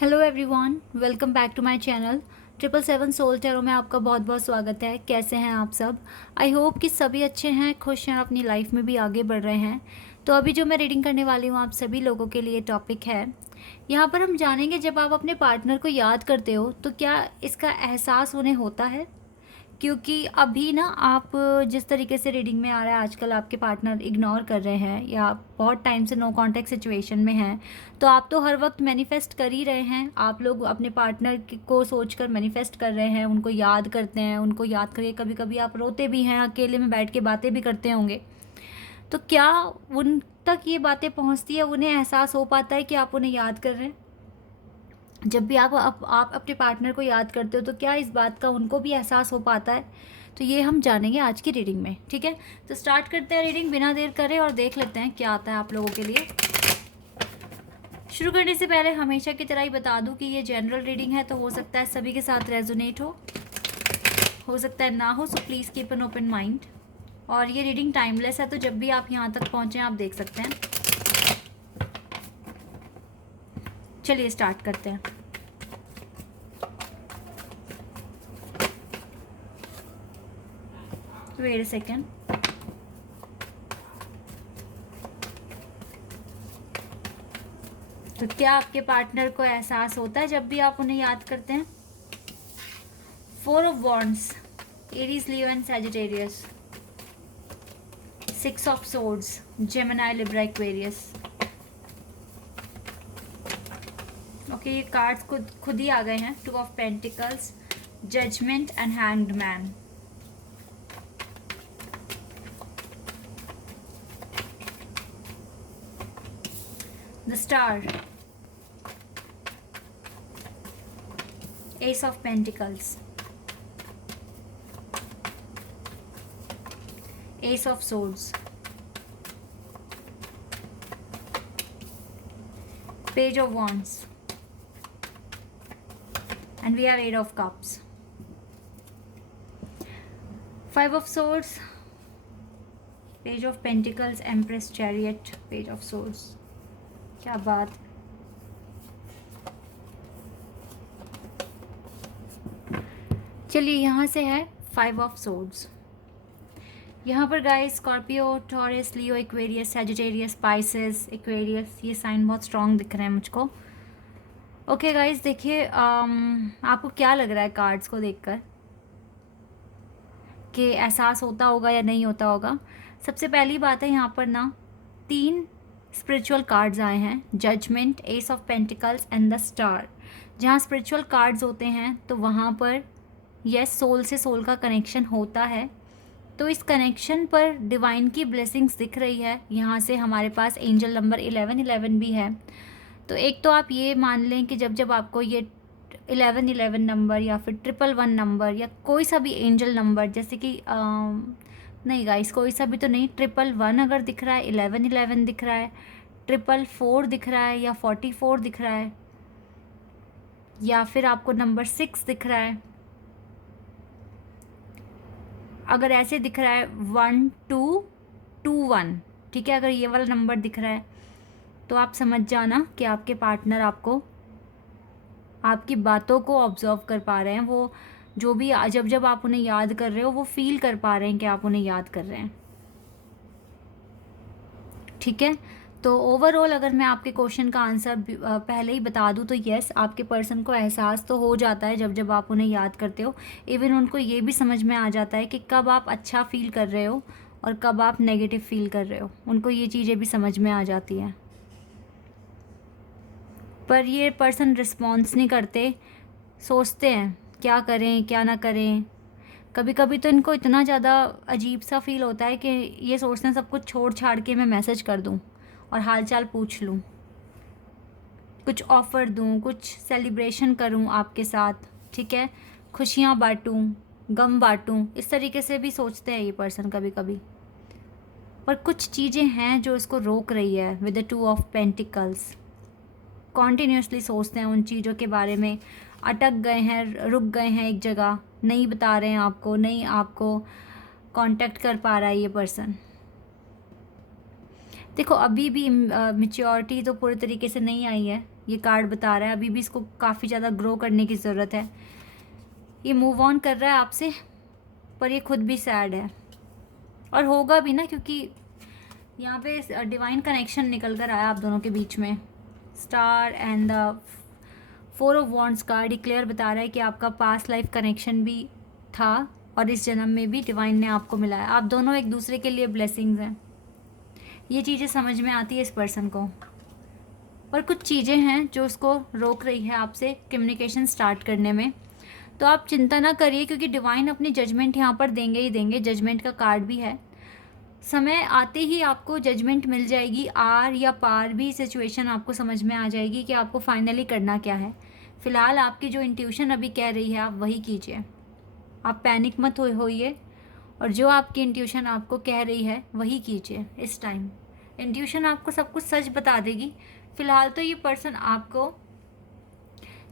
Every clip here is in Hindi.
Hello everyone, welcome back to my channel 777 soul tarot में आपका बहुत बहुत स्वागत है। कैसे हैं आप सब? आई होप कि सभी अच्छे हैं, खुश हैं, अपनी लाइफ में भी आगे बढ़ रहे हैं। तो अभी जो मैं रीडिंग करने वाली हूँ आप सभी लोगों के लिए टॉपिक है, यहाँ पर हम जानेंगे जब आप अपने पार्टनर को याद करते हो तो क्या इसका एहसास उन्हें होता है। क्योंकि अभी ना आप जिस तरीके से रीडिंग में आ रहा है, आजकल आपके पार्टनर इग्नोर कर रहे हैं या बहुत टाइम से नो कांटेक्ट सिचुएशन में हैं, तो आप तो हर वक्त मैनिफेस्ट कर ही रहे हैं। आप लोग अपने पार्टनर को सोचकर मैनिफेस्ट कर रहे हैं, उनको याद करते हैं, उनको याद करके कभी कभी आप रोते भी हैं, अकेले में बैठ के बातें भी करते होंगे। तो क्या उन तक ये बातें पहुंचती है, उन्हें एहसास हो पाता है कि आप उन्हें याद कर रहे हैं? जब भी आप अपने पार्टनर को याद करते हो तो क्या इस बात का उनको भी एहसास हो पाता है? तो ये हम जानेंगे आज की रीडिंग में। ठीक है, तो स्टार्ट करते हैं रीडिंग बिना देर करे और देख लेते हैं क्या आता है आप लोगों के लिए। शुरू करने से पहले हमेशा की तरह ही बता दूं कि ये जनरल रीडिंग है, तो हो सकता है सभी के साथ रेजोनेट हो सकता है ना हो, so please keep an open mind. और ये रीडिंग टाइमलेस है, तो जब भी आप यहाँ तक पहुँचें आप देख सकते हैं। चलिए स्टार्ट करते हैं। Wait a second. तो क्या आपके पार्टनर को एहसास होता है जब भी आप उन्हें याद करते हैं? 4 of wands, Aries, Leo and Sagittarius. 6 of swords, Gemini, Libra, Aquarius. Okay, ये कार्ड्स खुद ही आ गए हैं। 2 of pentacles, judgement and hanged man. The star, ace of pentacles, ace of swords, page of wands, and we have 8 of cups. 5 of swords, page of pentacles, empress, chariot, page of swords. क्या बात। चलिए यहाँ से है 5 ऑफ swords। यहाँ पर गाइस स्कॉर्पियो, टॉरस, लियो, एक्वेरियस, सैजिटेरियस, स्पाइसेस, एक्वेरियस, ये साइन बहुत स्ट्रॉन्ग दिख रहे हैं मुझको। ओके गाइस, देखिए आपको क्या लग रहा है कार्ड्स को देखकर कि एहसास होता होगा या नहीं होता होगा? सबसे पहली बात है, यहाँ पर ना 3 स्पिरिचुअल कार्ड्स आए हैं, judgement, ace of pentacles and the star. जहाँ स्पिरिचुअल कार्ड्स होते हैं तो वहाँ पर यस, सोल से सोल का कनेक्शन होता है। तो इस कनेक्शन पर डिवाइन की ब्लेसिंग्स दिख रही है। यहाँ से हमारे पास एंजल नंबर 1111 भी है। तो एक तो आप ये मान लें कि जब जब आपको ये 1111 नंबर या फिर 111 नंबर या कोई सा भी एंजल नंबर, जैसे कि नहीं गाइस, कोई सा भी तो नहीं, 111 अगर दिख रहा है, 1111 दिख रहा है, 444 दिख रहा है, या 44 दिख रहा है, या फिर आपको नंबर 6 दिख रहा है, अगर ऐसे दिख रहा है 1221, ठीक है, अगर ये वाला नंबर दिख रहा है तो आप समझ जाना कि आपके पार्टनर आपको, आपकी बातों को ऑब्जर्व कर पा रहे हैं। वो जो भी जब जब आप उन्हें याद कर रहे हो वो फील कर पा रहे हैं कि आप उन्हें याद कर रहे हैं। ठीक है, तो ओवरऑल अगर मैं आपके क्वेश्चन का आंसर पहले ही बता दूं तो यस, आपके पर्सन को एहसास तो हो जाता है जब जब आप उन्हें याद करते हो। इवन उनको ये भी समझ में आ जाता है कि कब आप अच्छा फील कर रहे हो और कब आप नेगेटिव फील कर रहे हो। उनको ये चीज़ें भी समझ में आ जाती हैं, पर ये पर्सन रिस्पॉन्स नहीं करते, सोचते हैं क्या करें क्या ना करें। कभी कभी तो इनको इतना ज़्यादा अजीब सा फील होता है कि ये सोचते हैं सब कुछ छोड़ छाड़ के मैं मैसेज कर दूं और हालचाल पूछ लूं, कुछ ऑफ़र दूं, कुछ सेलिब्रेशन करूं आपके साथ, ठीक है, खुशियां बांटूं, गम बांटूं, इस तरीके से भी सोचते हैं ये पर्सन कभी कभी। पर कुछ चीज़ें हैं जो इसको रोक रही है with the 2 of pentacles. Continuously सोचते हैं उन चीज़ों के बारे में, अटक गए हैं, रुक गए हैं एक जगह, नहीं बता रहे हैं आपको, नहीं आपको कांटेक्ट कर पा रहा है ये पर्सन। देखो अभी भी मैच्योरिटी तो पूरे तरीके से नहीं आई है, ये कार्ड बता रहा है। अभी भी इसको काफ़ी ज़्यादा ग्रो करने की ज़रूरत है। ये मूव ऑन कर रहा है आपसे, पर ये खुद भी सैड है, और होगा भी ना, क्योंकि यहाँ पे डिवाइन कनेक्शन निकल कर आया आप दोनों के बीच में। Star and the 4 of wands card clear बता रहा है कि आपका पास्ट लाइफ कनेक्शन भी था, और इस जन्म में भी डिवाइन ने आपको मिलाया। आप दोनों एक दूसरे के लिए ब्लेसिंग्स हैं। ये चीज़ें समझ में आती है इस पर्सन को, पर कुछ चीज़ें हैं जो उसको रोक रही है आपसे कम्युनिकेशन स्टार्ट करने में। तो आप चिंता ना करिए, क्योंकि डिवाइन अपनी जजमेंट यहाँ पर देंगे ही देंगे। जजमेंट का कार्ड भी है, समय आते ही आपको जजमेंट मिल जाएगी। आर या पार भी सिचुएशन आपको समझ में आ जाएगी कि आपको फाइनली करना क्या है। फ़िलहाल आपकी जो इंट्यूशन अभी कह रही है आप वही कीजिए। आप पैनिक मत होइए, और जो आपकी इंट्यूशन आपको कह रही है वही कीजिए इस टाइम। इंट्यूशन आपको सब कुछ सच बता देगी। फ़िलहाल तो ये पर्सन आपको,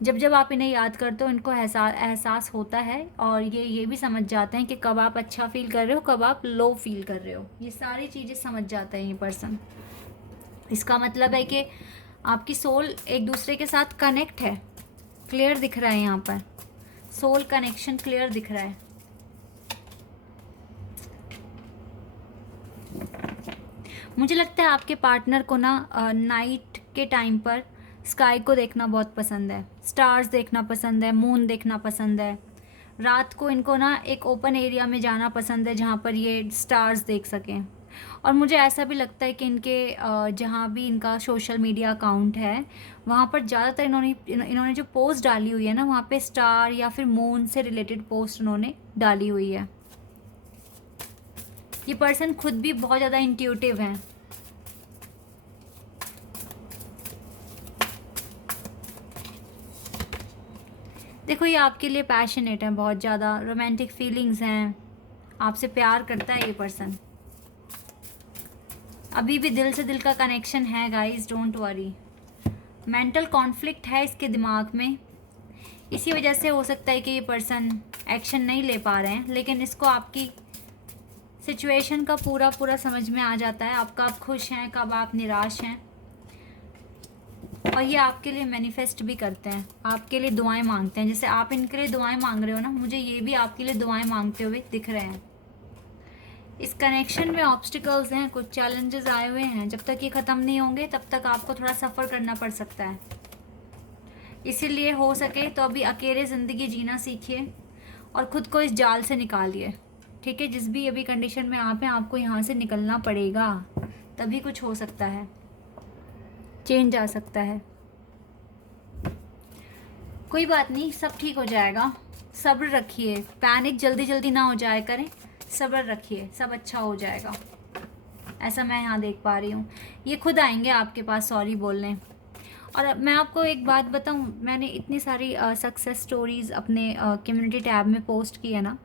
जब जब आप इन्हें याद करते हो इनको एहसास होता है, और ये भी समझ जाते हैं कि कब आप अच्छा फील कर रहे हो, कब आप लो फील कर रहे हो। ये सारी चीज़ें समझ जाते हैं ये पर्सन। इसका मतलब है कि आपकी सोल एक दूसरे के साथ कनेक्ट है। क्लियर दिख रहा है यहाँ पर, सोल कनेक्शन क्लियर दिख रहा है। मुझे लगता है आपके पार्टनर को ना नाइट के टाइम पर स्काई को देखना बहुत पसंद है, स्टार्स देखना पसंद है, मून देखना पसंद है। रात को इनको ना एक ओपन एरिया में जाना पसंद है जहाँ पर ये स्टार्स देख सकें। और मुझे ऐसा भी लगता है कि इनके जहाँ भी इनका सोशल मीडिया अकाउंट है वहाँ पर ज़्यादातर इन्होंने जो पोस्ट डाली हुई है ना, वहाँ पे स्टार या फिर मून से रिलेटेड पोस्ट उन्होंने डाली हुई है। ये पर्सन खुद भी बहुत ज़्यादा इंट्यूटिव हैं। देखो ये आपके लिए पैशनेट है, बहुत ज़्यादा रोमांटिक फीलिंग्स हैं, आपसे प्यार करता है ये पर्सन। अभी भी दिल से दिल का कनेक्शन है guys, don't worry. Mental conflict है इसके दिमाग में, इसी वजह से हो सकता है कि ये पर्सन एक्शन नहीं ले पा रहे हैं, लेकिन इसको आपकी सिचुएशन का पूरा समझ में आ जाता है। आप कब खुश हैं, कब आप निराश हैं, और ये आपके लिए मैनिफेस्ट भी करते हैं, आपके लिए दुआएं मांगते हैं। जैसे आप इनके लिए दुआएं मांग रहे हो ना, मुझे ये भी आपके लिए दुआएं मांगते हुए दिख रहे हैं। इस कनेक्शन में ऑब्स्टिकल्स हैं, कुछ चैलेंजेस आए हुए हैं। जब तक ये ख़त्म नहीं होंगे तब तक आपको थोड़ा सफ़र करना पड़ सकता है। इसीलिए हो सके तो अभी अकेले ज़िंदगी जीना सीखिए और ख़ुद को इस जाल से निकालिए, ठीक है। जिस भी अभी कंडीशन में आप हैं, आपको यहाँ से निकलना पड़ेगा, तभी कुछ हो सकता है, चेंज आ सकता है। कोई बात नहीं, सब ठीक हो जाएगा। सब्र रखिए, पैनिक जल्दी जल्दी ना हो जाए करें, सब्र रखिए, सब अच्छा हो जाएगा। ऐसा मैं यहाँ देख पा रही हूँ। ये खुद आएंगे आपके पास सॉरी बोलने। और मैं आपको एक बात बताऊँ, मैंने इतनी सारी सक्सेस स्टोरीज़ अपने कम्युनिटी टैब में पोस्ट की है ना,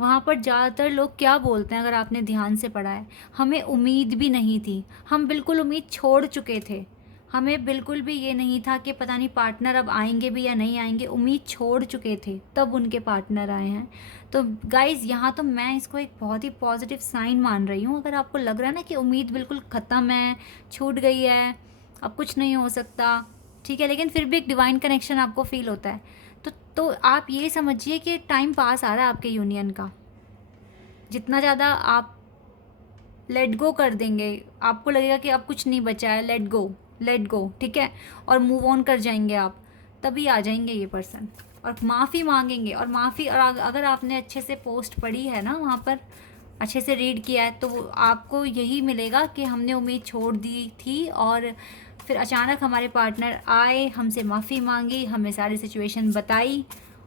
वहाँ पर ज़्यादातर लोग क्या बोलते हैं, अगर आपने ध्यान से पढ़ा है, हमें उम्मीद भी नहीं थी, हम बिल्कुल उम्मीद छोड़ चुके थे, हमें बिल्कुल भी ये नहीं था कि पता नहीं पार्टनर अब आएंगे भी या नहीं आएंगे, उम्मीद छोड़ चुके थे, तब उनके पार्टनर आए हैं। तो गाइज़ यहाँ तो मैं इसको एक बहुत ही पॉजिटिव साइन मान रही हूँ। अगर आपको लग रहा है ना कि उम्मीद बिल्कुल ख़त्म है, छूट गई है, अब कुछ नहीं हो सकता, ठीक है, लेकिन फिर भी एक डिवाइन कनेक्शन आपको फील होता है, तो आप ये समझिए कि टाइम पास आ रहा है आपके यूनियन का। जितना ज़्यादा आप लेट गो कर देंगे, आपको लगेगा कि अब कुछ नहीं बचा है, लेट गो, ठीक है, और मूव ऑन कर जाएंगे आप, तभी आ जाएंगे ये पर्सन और माफ़ी मांगेंगे। और माफ़ी, और अगर आपने अच्छे से पोस्ट पढ़ी है ना, वहाँ पर अच्छे से रीड किया है, तो आपको यही मिलेगा कि हमने उम्मीद छोड़ दी थी और फिर अचानक हमारे पार्टनर आए, हमसे माफ़ी मांगी, हमें सारी सिचुएशन बताई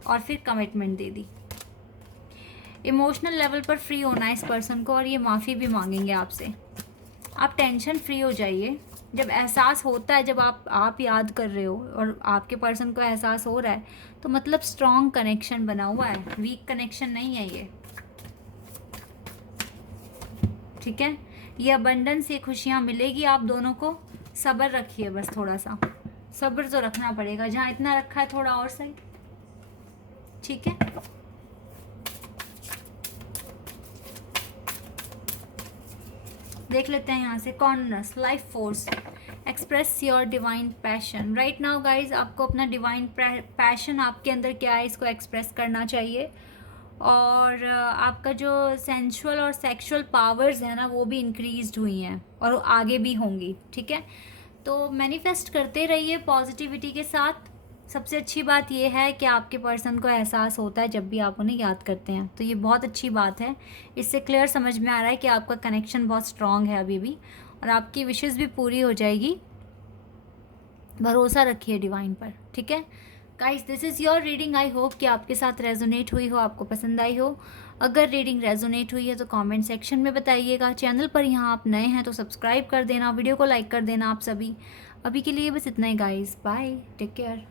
और फिर कमिटमेंट दे दी। इमोशनल लेवल पर फ्री होना है इस पर्सन को, और ये माफ़ी भी मांगेंगे आपसे। आप टेंशन फ्री हो जाइए। जब एहसास होता है, जब आप याद कर रहे हो और आपके पर्सन को एहसास हो रहा है, तो मतलब स्ट्रॉन्ग कनेक्शन बना हुआ है, वीक कनेक्शन नहीं है ये, ठीक है। ये अबंडेंस, ये खुशियाँ मिलेगी आप दोनों को। सब्र रखिए, बस थोड़ा सा सब्र तो रखना पड़ेगा, जहाँ इतना रखा है थोड़ा और सही, ठीक है। देख लेते हैं यहाँ से corners, life force, express your divine passion. Right now guys आपको अपना डिवाइन पैशन आपके अंदर क्या है इसको एक्सप्रेस करना चाहिए, और आपका जो सेंसुअल और सेक्सुअल पावर्स है ना वो भी इंक्रीज्ड हुई हैं और वो आगे भी होंगी। ठीक है, तो मैनिफेस्ट करते रहिए पॉजिटिविटी के साथ। सबसे अच्छी बात ये है कि आपके पर्सन को एहसास होता है जब भी आप उन्हें याद करते हैं, तो ये बहुत अच्छी बात है। इससे क्लियर समझ में आ रहा है कि आपका कनेक्शन बहुत स्ट्रॉन्ग है अभी भी, और आपकी विशेस भी पूरी हो जाएगी। भरोसा रखिए डिवाइन पर। ठीक है guys, this is your reading. I hope कि आपके साथ रेजोनेट हुई हो, आपको पसंद आई हो। अगर रीडिंग रेजोनेट हुई है तो कमेंट सेक्शन में बताइएगा। चैनल पर यहाँ आप नए हैं तो सब्सक्राइब कर देना, वीडियो को लाइक कर देना आप सभी। अभी के लिए बस इतना ही गाइस, बाय, टेक केयर।